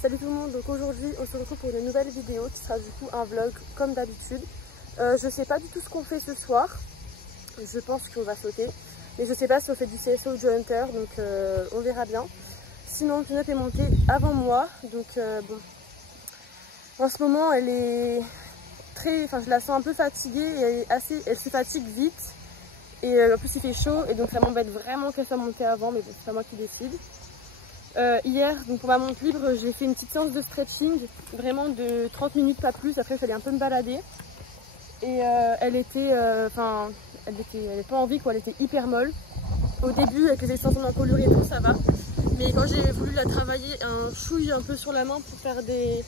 Salut tout le monde, donc aujourd'hui on se retrouve pour une nouvelle vidéo qui sera du coup un vlog comme d'habitude. Je sais pas du tout ce qu'on fait ce soir, je pense qu'on va sauter, mais je sais pas si on fait du CSO ou du Hunter, donc on verra bien. Sinon Pinot est montée avant moi, donc bon, en ce moment elle est très, enfin je la sens un peu fatiguée et elle se fatigue vite. Et en plus il fait chaud et donc ça m'embête vraiment qu'elle soit montée avant, mais bon c'est pas moi qui décide. Hier, donc pour ma montre libre, j'ai fait une petite séance de stretching, vraiment de 30 minutes pas plus, après il fallait un peu me balader. Et elle était, elle avait pas envie quoi, elle était hyper molle. Au début avec les extensions d'encolure et tout ça va, mais quand j'ai voulu la travailler un chouille un peu sur la main pour faire des...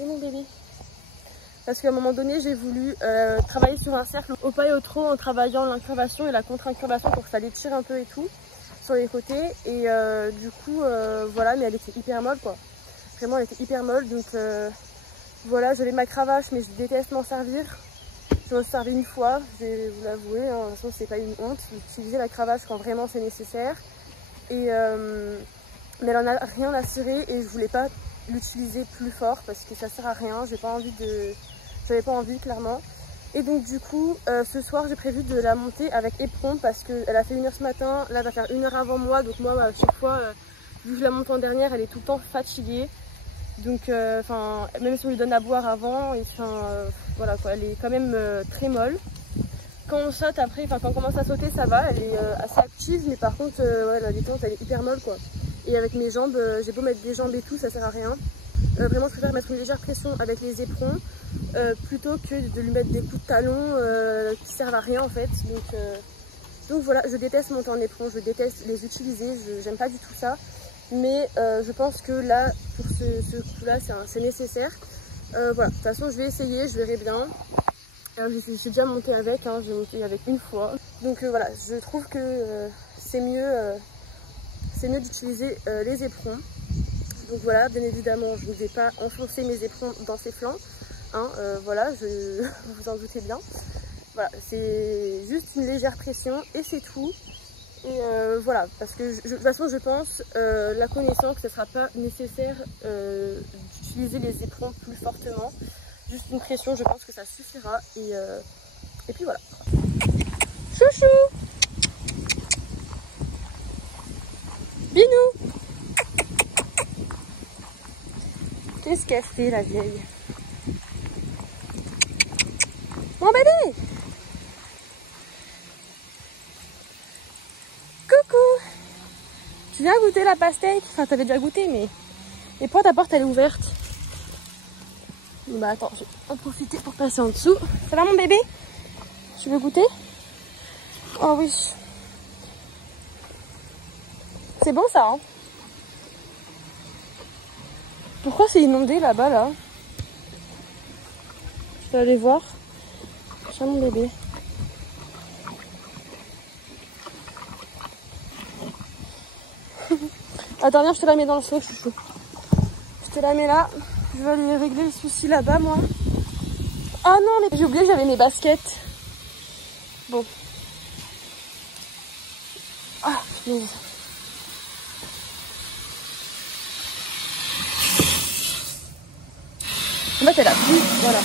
Oh mon bébé. Parce qu'à un moment donné j'ai voulu travailler sur un cercle au pas et au trop en travaillant l'incurvation et la contre-incurvation pour que ça l'étire un peu et tout sur les côtés. Et du coup voilà, mais elle était hyper molle quoi, vraiment elle était hyper molle. Donc voilà, j'avais ma cravache mais je déteste m'en servir. Je m'en suis servi une fois, je vais vous l'avouer, hein. De toute façon c'est pas une honte d'utiliser la cravache quand vraiment c'est nécessaire. Et mais elle en a rien à cirer et je voulais pas l'utiliser plus fort parce que ça sert à rien, j'ai pas envie de... J'avais pas envie clairement. Et donc du coup ce soir j'ai prévu de la monter avec éperon parce qu'elle a fait 1 heure ce matin, là elle va faire 1 heure avant moi, donc moi à chaque fois vu que je la monte en dernière elle est tout le temps fatiguée. Donc même si on lui donne à boire avant, et voilà quoi, elle est quand même très molle. Quand on saute après, quand on commence à sauter ça va, elle est assez active, mais par contre ouais, la détente elle est hyper molle quoi. Et avec mes jambes, j'ai beau mettre des jambes et tout, ça sert à rien. Vraiment je préfère mettre une légère pression avec les éperons plutôt que de lui mettre des coups de talon qui servent à rien en fait. Donc voilà, je déteste monter en éperon, je déteste les utiliser, j'aime pas du tout ça. Mais je pense que là, pour ce coup-là, c'est nécessaire. Voilà, de toute façon, je vais essayer, je verrai bien. J'ai déjà monté avec, hein, j'ai monté avec une fois. Donc voilà, je trouve que c'est mieux d'utiliser les éperons. Donc voilà, bien évidemment, je ne vais pas enfoncer mes éperons dans ses flancs. Hein, voilà, vous vous en doutez bien. Voilà, c'est juste une légère pression et c'est tout. Et voilà, parce que de toute façon je pense, la connaissance, que ce ne sera pas nécessaire d'utiliser les éperons plus fortement. Juste une pression, je pense que ça suffira. Et puis voilà. Chouchou! Binou! Qu'est-ce qu'elle fait la vieille? Mon bébé! Coucou! Tu viens goûter la pastèque? Enfin, t'avais déjà goûté, mais... Et pourquoi ta porte, elle est ouverte? Bah attends, je vais en profiter pour passer en dessous. Ça va mon bébé? Tu veux goûter? Oh oui. C'est bon ça, hein? Pourquoi c'est inondé là-bas, là? Je peux aller voir. Tiens mon bébé. Attends, viens, je te la mets dans le seau, chouchou. Je te la mets là. Je vais aller régler le souci là-bas, moi. Ah non, mais j'ai oublié, j'avais mes baskets. Bon. Ah, mais... En fait, elle a plu, voilà.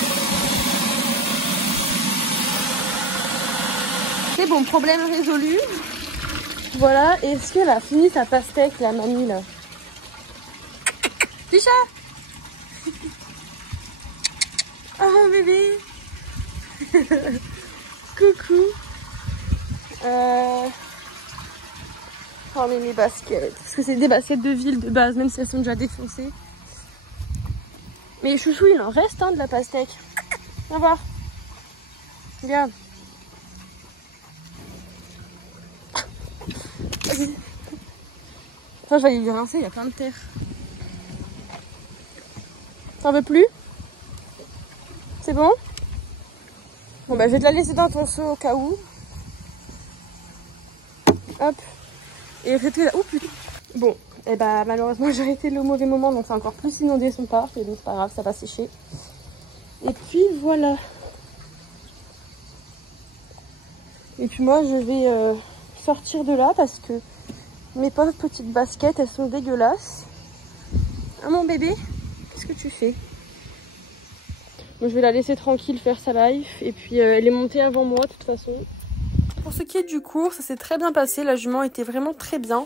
C'est bon, problème résolu. Voilà, est-ce qu'elle a fini sa pastèque, la mamie, là? Picha! Oh, bébé! Coucou! Oh, mais mes baskets. Parce que c'est des baskets de ville de base, même si elles sont déjà défoncées. Mais chouchou, il en reste, hein, de la pastèque. Viens voir. Regarde. Enfin, je vais aller lui rincer, il y a plein de terre. T'en veux plus? C'est bon? Bon bah je vais te la laisser dans ton seau au cas où. Hop. Et arrêtez là. Oh putain. Bon, et bah malheureusement j'ai arrêté le mauvais moment, donc c'est encore plus inondé son parc, et donc c'est pas grave, ça va sécher. Et puis voilà. Et puis moi je vais sortir de là parce que mes pauvres petites baskets elles sont dégueulasses. Hein mon bébé? qu'est-ce que tu fais? Bon, je vais la laisser tranquille faire sa life. Et puis elle est montée avant moi de toute façon. Pour ce qui est du cours, ça s'est très bien passé. La jument était vraiment très bien.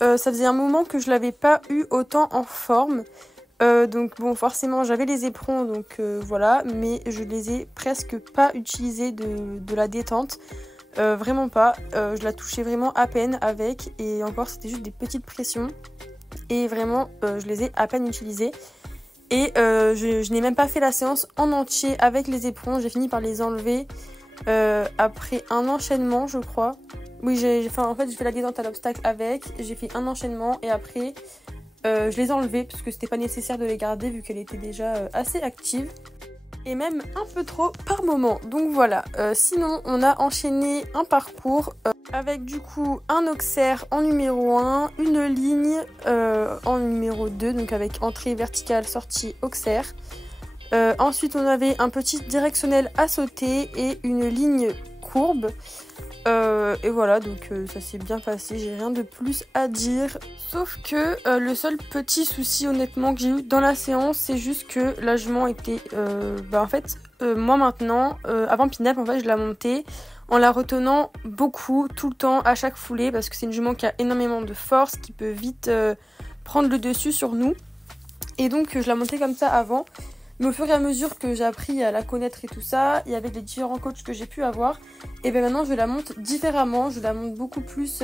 Ça faisait un moment que je l'avais pas eu autant en forme. Donc bon, forcément j'avais les éperons, donc voilà. Mais je les ai presque pas utilisés de la détente. Vraiment pas. Je la touchais vraiment à peine avec. Et encore c'était juste des petites pressions. Et vraiment je les ai à peine utilisées. Et je n'ai même pas fait la séance en entier avec les éperons. J'ai fini par les enlever après un enchaînement, je crois. Oui, en fait j'ai fait la détente à l'obstacle avec. J'ai fait un enchaînement et après je les ai enlevés parce que c'était pas nécessaire de les garder vu qu'elle était déjà assez active. Et même un peu trop par moment. Donc voilà, sinon on a enchaîné un parcours avec du coup un auxerre en numéro 1, une ligne en numéro 2, donc avec entrée verticale, sortie auxerre. Ensuite on avait un petit directionnel à sauter et une ligne courbe. Et voilà, donc ça s'est bien passé, j'ai rien de plus à dire. Sauf que le seul petit souci honnêtement que j'ai eu dans la séance, c'est juste que la jument était... en fait, moi maintenant, avant Pinap, en fait, je la montais en la retenant beaucoup, tout le temps, à chaque foulée, parce que c'est une jument qui a énormément de force, qui peut vite prendre le dessus sur nous. Et donc je la montais comme ça avant. Mais au fur et à mesure que j'ai appris à la connaître et tout ça, il y avait les différents coachs que j'ai pu avoir. Et bien maintenant, je la monte différemment. Je la monte beaucoup plus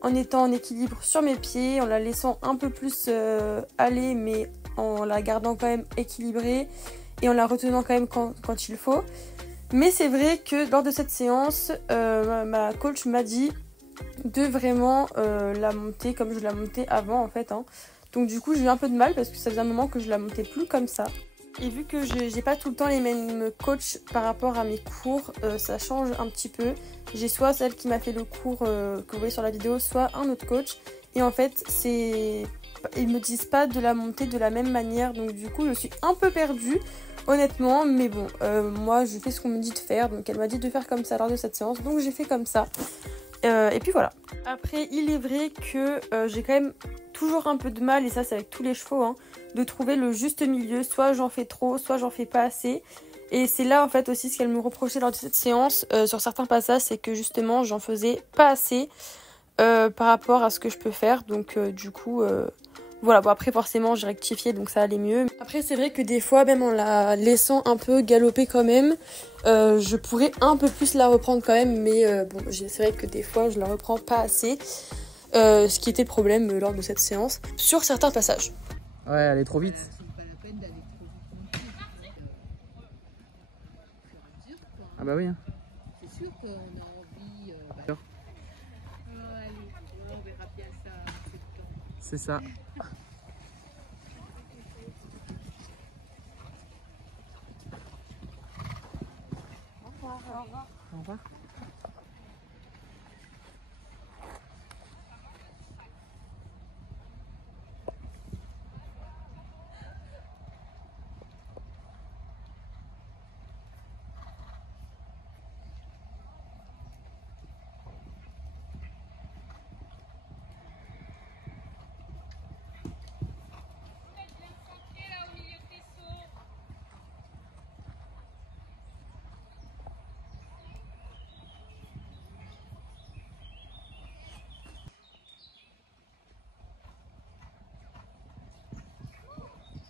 en étant en équilibre sur mes pieds, en la laissant un peu plus aller, mais en la gardant quand même équilibrée et en la retenant quand même quand il faut. Mais c'est vrai que lors de cette séance, ma coach m'a dit de vraiment la monter comme je la montais avant en fait. Donc du coup, j'ai eu un peu de mal parce que ça faisait un moment que je la montais plus comme ça. Et vu que j'ai pas tout le temps les mêmes coachs par rapport à mes cours, ça change un petit peu. J'ai soit celle qui m'a fait le cours que vous voyez sur la vidéo, soit un autre coach. Et en fait, ils me disent pas de la monter de la même manière. Donc du coup, je suis un peu perdue, honnêtement. Mais bon, moi, je fais ce qu'on me dit de faire. Donc elle m'a dit de faire comme ça lors de cette séance. Donc j'ai fait comme ça. Et puis voilà. Après, il est vrai que j'ai quand même toujours un peu de mal, et ça c'est avec tous les chevaux, de trouver le juste milieu. Soit j'en fais trop, soit j'en fais pas assez. Et c'est là en fait aussi ce qu'elle me reprochait lors de cette séance sur certains passages, c'est que justement j'en faisais pas assez par rapport à ce que je peux faire. Donc du coup... Voilà, bon après forcément j'ai rectifié donc ça allait mieux. Après c'est vrai que des fois même en la laissant un peu galoper quand même, je pourrais un peu plus la reprendre quand même, mais bon c'est vrai que des fois je la reprends pas assez, ce qui était le problème lors de cette séance sur certains passages. Ouais, elle est trop vite. Ah bah oui. C'est sûr qu'on a envie... on verra bien ça. C'est ça. Au revoir. Au revoir.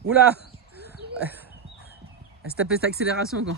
Oula! Elle se tapait cette accélération quoi.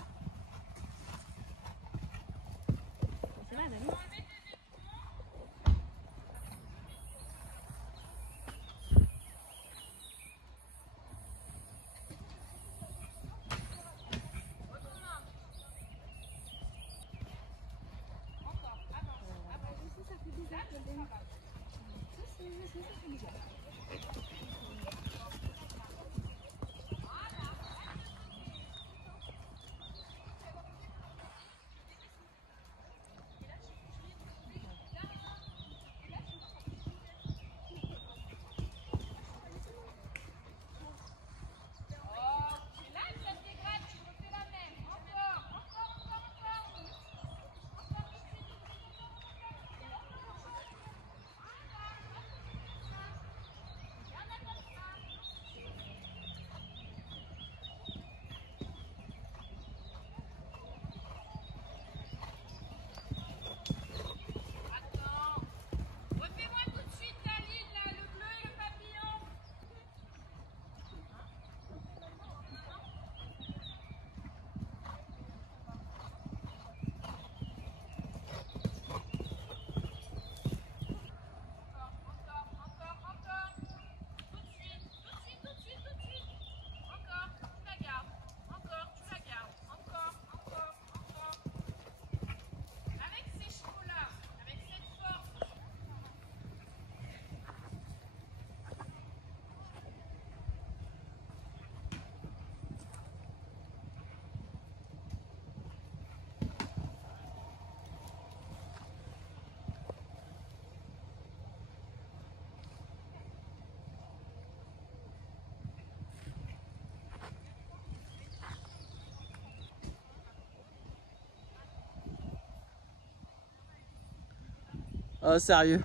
Oh, sérieux.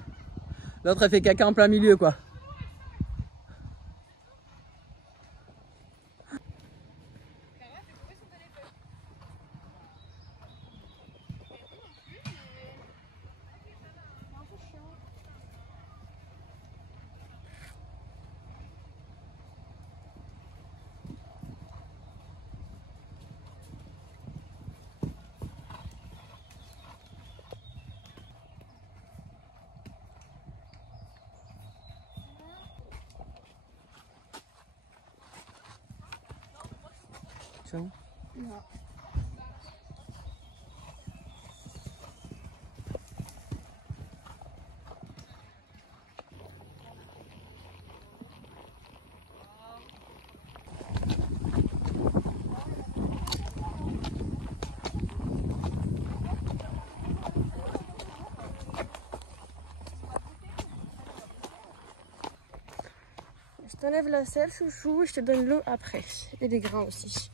L'autre, elle fait caca en plein milieu, quoi. Ciao. Non. Je t'enlève la selle, chouchou, et je te donne l'eau après. Et des grains aussi.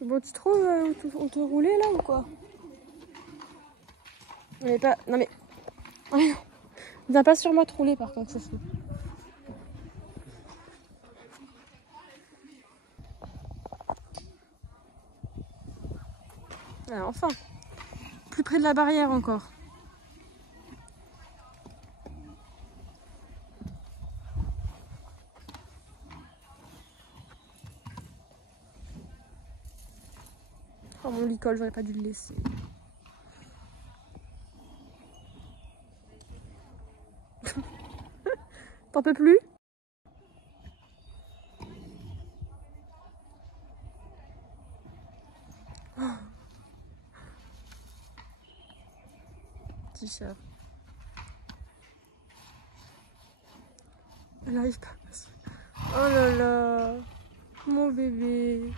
Bon, tu trouves où te rouler là ou quoi? On est pas. Non mais. Viens pas sur moi te rouler par contre, chouchou. Ah, enfin. Plus près de la barrière encore. Oh mon licol, j'aurais pas dû le laisser. T'en peux plus? Oh. Petit chat. Elle arrive pas. Oh là là, mon bébé.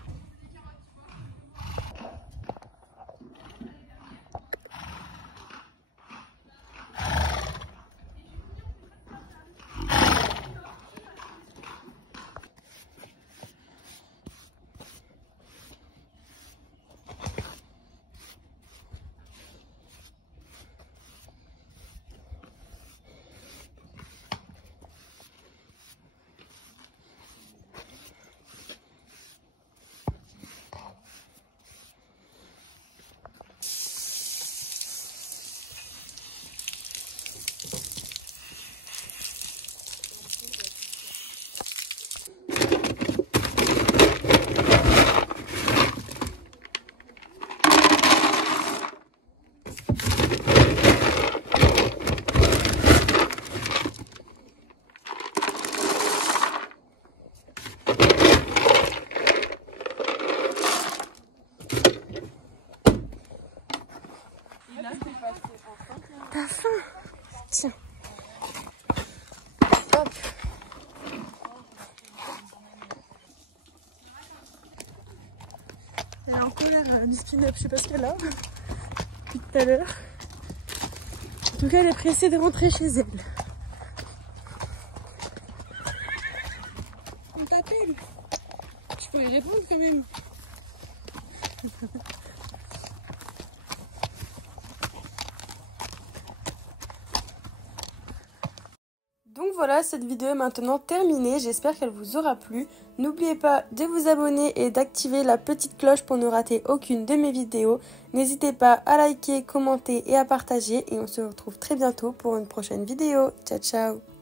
T'as faim? Tiens. Hop. Elle est en colère du spin-up, je sais pas ce qu'elle a depuis tout à l'heure. En tout cas, elle est pressée de rentrer chez elle. On t'appelle. Tu pourrais répondre quand même. Donc voilà, cette vidéo est maintenant terminée, j'espère qu'elle vous aura plu. N'oubliez pas de vous abonner et d'activer la petite cloche pour ne rater aucune de mes vidéos. N'hésitez pas à liker, commenter et à partager et on se retrouve très bientôt pour une prochaine vidéo. Ciao ciao!